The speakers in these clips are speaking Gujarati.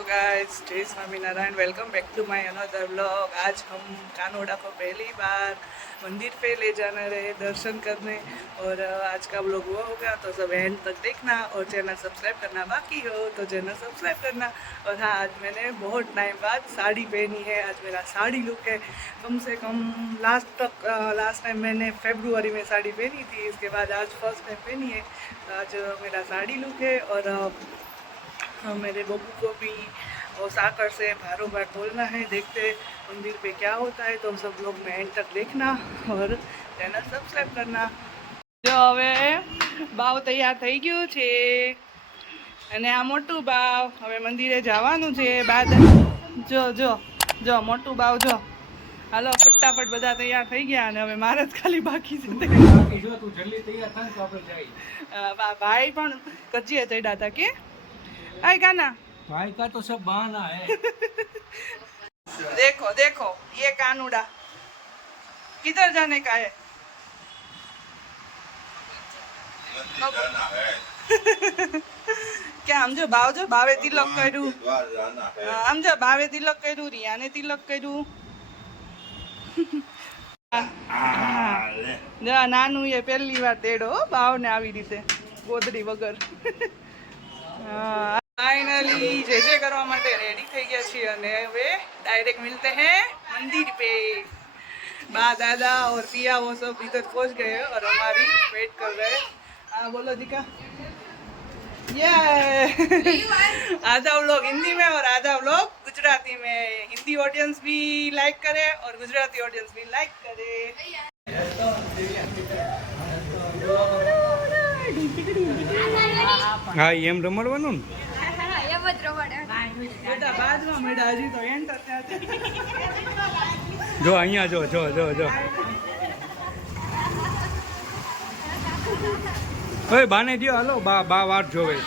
हेलो गाइस, जय Swaminarayan. Welcome back to my another vlog. आज हम कानोड़ा को पहली बार मंदिर पे ले जाना रहे दर्शन करने, और आज का व्लॉग वो होगा तो सब एंड तक देखना, और चैनल सब्सक्राइब करना बाकी हो तो चैनल सब्सक्राइब करना। और हाँ, आज मैंने बहुत टाइम बाद साड़ी पहनी है। आज मेरा साड़ी लुक है। कम से कम लास्ट टाइम मैंने फरवरी में साड़ी पहनी थी, इसके बाद आज फर्स्ट टाइम पहनी है। तो आज मेरा साड़ी लुक है। और मेरे बबू को भी वो साकर से बारोबार बोलना है। देखते मंदिर पे क्या होता है, तो सब लोग में एंड तक देखना और चैनल सब्सक्राइब करना। जो હવે બાવ તૈયાર થઈ ગયું છે અને આ મોટું બાવ હવે મંદિરે જવાનું છે। બાદ જો જો જો મોટું બાવ જો, હાલો ફટાફટ બધા તૈયાર થઈ ગયા અને હવે મારે જ ખાલી બાકી છે। ભાઈ પણ કચીએ ચડ્યા હતા કે आई गाना भाई का तो सब बहाना है। देखो देखो ये कानूड़ा किधर जाने का है? क्या हम जो भावे तिलक करू, हम जो भावे तिलक करू, रिया ने तिलक करू। नानू ये पहली बार तेड़ो भाव ने આવી રીતે ગોદડી વગર। फाइनली जय जय करवा माटे रेडी થઈ ગયા છીએ અને હવે डायरेक्ट मिलते हैं मंदिर पे। बा दादा और पिया वो सब इधर पहुंच गए और हमारी वेट कर रहे हैं। हाँ बोलो दिका। ये आधा व्लॉग हिंदी में और आधा व्लॉग गुजराती में। हिंदी ऑडियंस भी लाइक करे और गुजराती ऑडियंस भी लाइक करे। हाँ एम रमड़वानुं ने बेटा बाद में मेडा हजी तो एंटर थया। जो अहिया जो जो जो जो ओए बाने दियो हालो बा बा वाट जोवे।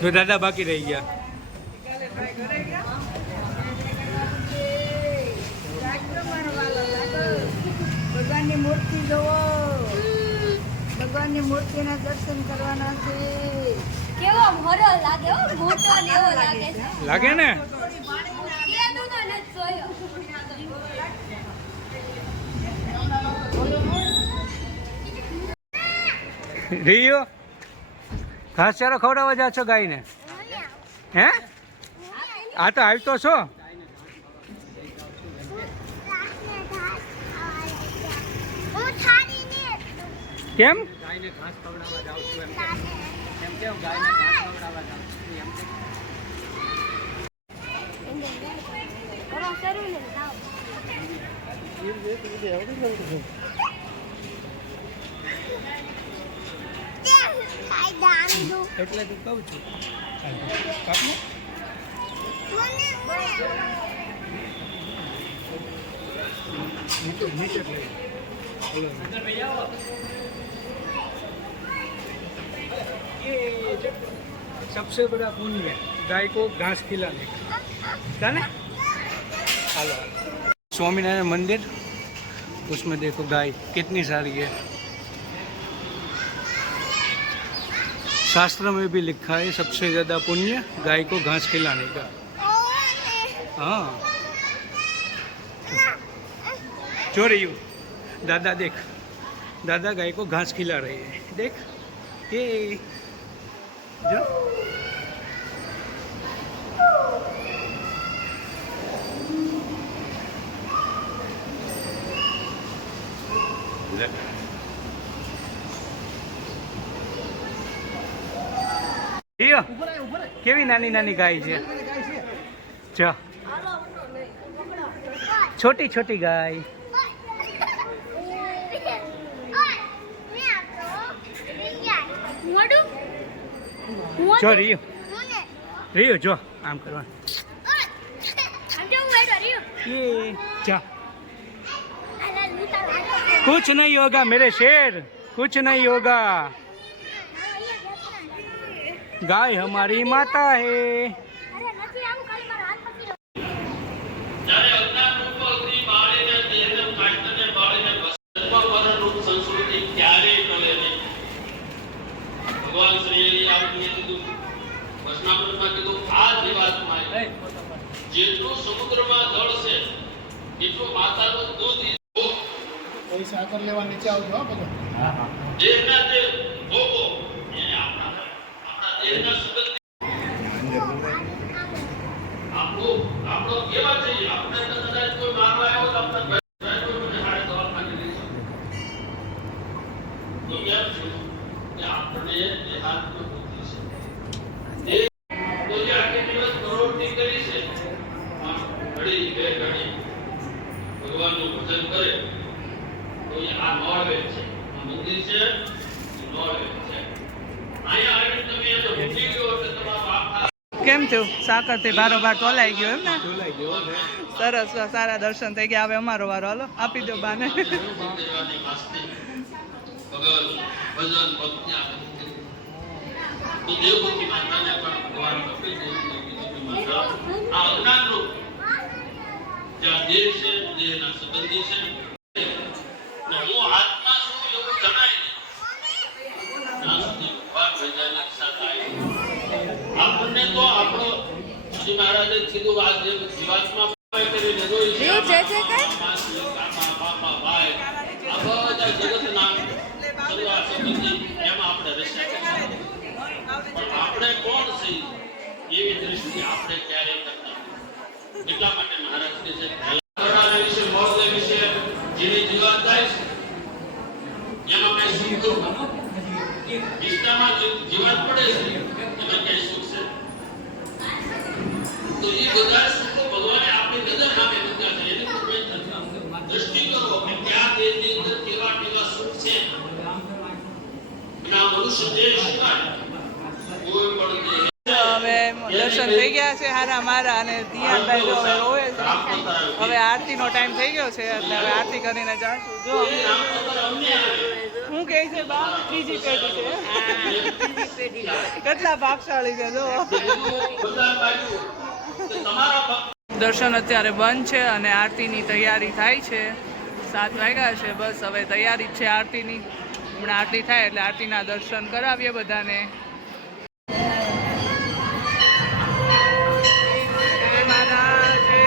जो दादा बाकी रही गया। ભગવાનની મૂર્તિ જોવો, ભગવાનની મૂર્તિના દર્શન કરવાના છે। કેવો મોરો લાગે, હો મોટો ને એવો લાગે છે। लागे ने કેનો તો ન જોયો। रियो घास चारो खवડાવવા જા છો ગાયને? હે આ તો આવી તો છો। કેમ ગાયને ઘાસ ખવડાવવા જાવ છું એમ કેમ ગાયને ઘાસ ખવડાવવા જાવ છું એમ ઓરો શરૂ ને ખાઓ। એટલે તો કહું છું ये सबसे बड़ा पुण्य गाय को घास खिलाने का ना। हेलो स्वामीनारायण मंदिर, उसमें देखो गाय कितनी सारी है। शास्त्र में भी लिखा है सबसे ज़्यादा पुण्य गाय को घास खिलाने का। हाँ जो रही हूँ दादा देख, दादा गाय को घास खिला रही है। देख ये जो केवी नानी नानी गाय है। चा छोटी छोटी गाय। जो रियो रियो जो आम करवा ये जा। कुछ नहीं होगा मेरे शेर, कुछ नहीं होगा। गाय हमारी माता है। અરે નથી આવું ખાલી મારા હાથ પકડી લો. જ્યારે અજ્ઞાન રૂપ અગ્નિ બાળીને દેહને કાંટને બાળીને ભસ્માવરણ રૂપ સંસ્કૃતિ ક્યારેય ટળે નહીં. ભગવાન શ્રીએ આપણને કીધું, વચનામૃતમાં કીધું, આ જીવાત્મા જેટલું સમુદ્રમાં જળ છે એટલું માતાનું દૂધ કોઈ સાકર લેવા નીચે આવજો હો બધા. દેહના જે ભોગો એને આપણા દેહના સુગંધ આપણો કેવા છે આપણે કદાચ કોઈ મારવા આવ્યો તો આપણે ડ્રાઈવરને હારે દવાખાને લઈ જાઓ. તો કેમ છે કે આપણે દેહાત્મ બુદ્ધિ છે. તો જે આખી દિવસ પ્રવૃત્તિ કરી છે ઘડી બે ઘડી ભગવાનનું ભજન કરે તો એ આ નોળવે છે, આ મંદિર છે એ નોળવે છે. અહીંયા આવીને તમે એને ભૂલી ગયો એટલે તમારો આખા કેમ થયું સાકરથી બારોબાર તોલાઈ ગયો એમ ને? તોલાઈ ગયો ને. સરસ, સારા દર્શન થઈ ગયા. હવે અમારો વારો, હાલો આપી દો બાને. દેવાની વાસ્તે ભગવાન ભજન ભક્તિ આપે તો દેવભૂતિ માતાને પણ ભગવાન આપી દે માતા આ અજ્ઞાનરૂપ જ્યાં દેહ છે, દેહના સંબંધી છે ને હું આત્મા છું એવું જણાય નહીં. જ્યાં સુધી ભગવાન ભજાની ઈચ્છા થાય આપણને તો આપણો શ્રી મહારાજે કીધું આ જે જીવાત્મા કરીને રોઈ છે બાપા ભાઈ આ બધા જગતના સર્વા સંબંધી એમાં આપણે રસ્યા પણ આપણે કોણ છીએ એવી દ્રષ્ટિ આપણે ક્યારેય કરતા નથી. એટલા માટે મહારાજ કહે છે ભલાના વિશે મોરલે વિશે જેની જીવાત થાય છે એમાં કઈ સુખ નિષ્ઠામાં જીવાત પડે છે એમાં કઈ સુખ છે? તો એ બધા સુખો ભગવાને આપણી નજર સામે મૂક્યા છે. એની પર કોઈ દ્રષ્ટિ કરો કે ક્યાં દેહની અંદર કેવા કેવા સુખ છે. એના મનુષ્ય દેહ સિવાય કોઈ પણ દેહ હવે દર્શન થઈ ગયા છે હારા મારા, અને ધ્યાનભાઈ જો હવે રોવે છે. હવે આરતીનો ટાઈમ થઈ ગયો છે એટલે હવે આરતી કરીને જાશું. જો હું કહે છે બા બીજી પેઢી છે. કેટલા ભાગશાળી છે જો. બધા બાજુ કે તમારા ભક્ત દર્શન અત્યારે બંધ છે અને આરતીની તૈયારી થાય છે. 7 વાગ્યા છે, બસ હવે તૈયારી જ છે આરતીની. હમણાં આરતી થાય એટલે આરતીના દર્શન કરાવીએ બધાને. જય માતા, જય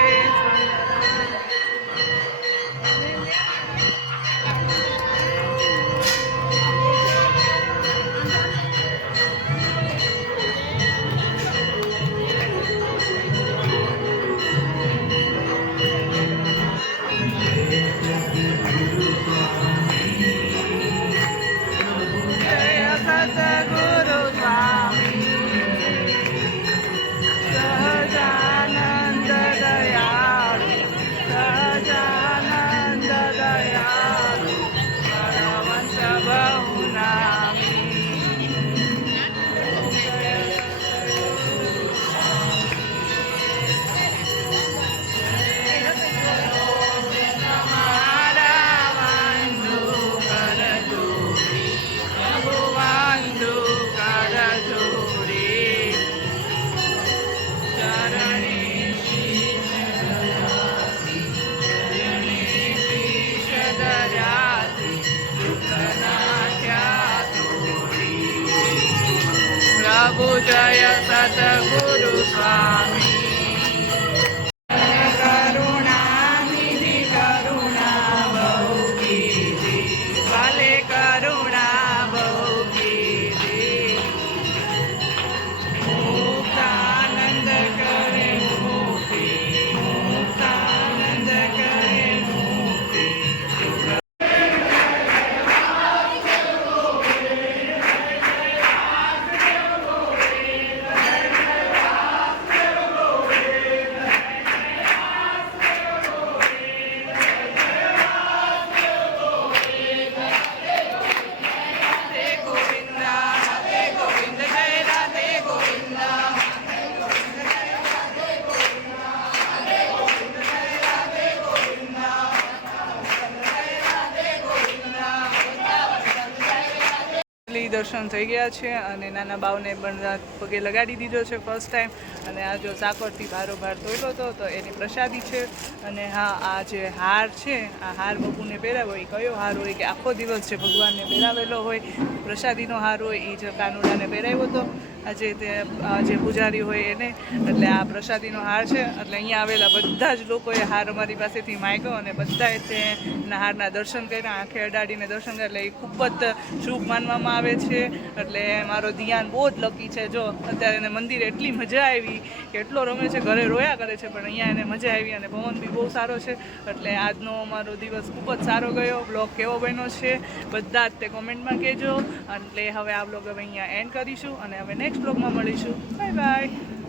જય સતગુરુ સ્વામી સહજાનંદ દયાળુ, સહજાનંદ દયાળુ, પરમહંસ બહુ નામી. તમારા વાંધો કરજો ભગવાંધુ કરજોરી ચરણે શીશ દર્યાથી દુઃખના થયા તોરી. પ્રભુ જય સતગુરુ સ્વામી કરુણાનિધિ કરુણા બહુ કીધી, ભલે કરુણા બહુ કીધી. મુક્તાનંદ કરે મુક્તિ, મુક્તાનંદ કરે મુક્તિ. દર્શન થઈ ગયા છે અને નાના બાવને પણ પગે લગાડી દીધો છે ફર્સ્ટ ટાઈમ. અને આ જો સાકરથી બારોબાર તોયલો હતો તો એની પ્રસાદી છે. અને હા, આ જે હાર છે, આ હાર બબુને પહેરાવ્યો એ કયો હાર હોય કે આખો દિવસ જે ભગવાનને પહેરાવેલો હોય પ્રસાદીનો હાર હોય એ જ કાનુડાને પહેરાવ્યો હતો આજે તે જે પૂજારી હોય એને. એટલે આ પ્રસાદીનો હાર છે. એટલે અહીંયા આવેલા બધા જ લોકોએ હાર અમારી પાસેથી માંગ્યો અને બધાએ તેના હારના દર્શન કર્યા, આંખે અડાડીને દર્શન કર્યા. એટલે એ ખૂબ જ શુભ માનવામાં આવે છે. એટલે મારો ધ્યાન બહુ જ લકી છે. જો અત્યારે એને મંદિરે એટલી મજા આવી કે એટલો રમે છે, ઘરે રોયા કરે છે, પણ અહીંયા એને મજા આવી અને પવન બી બહુ સારો છે. એટલે આજનો અમારો દિવસ ખૂબ જ સારો ગયો. બ્લોગ કેવો બન્યો છે બધા જ તે કોમેન્ટમાં કહેજો. એટલે હવે આ બ્લોગ હવે અહીંયા એન્ડ કરીશું અને હવે નેક્સ્ટ બ્લોગમાં મળીશું. Bye bye.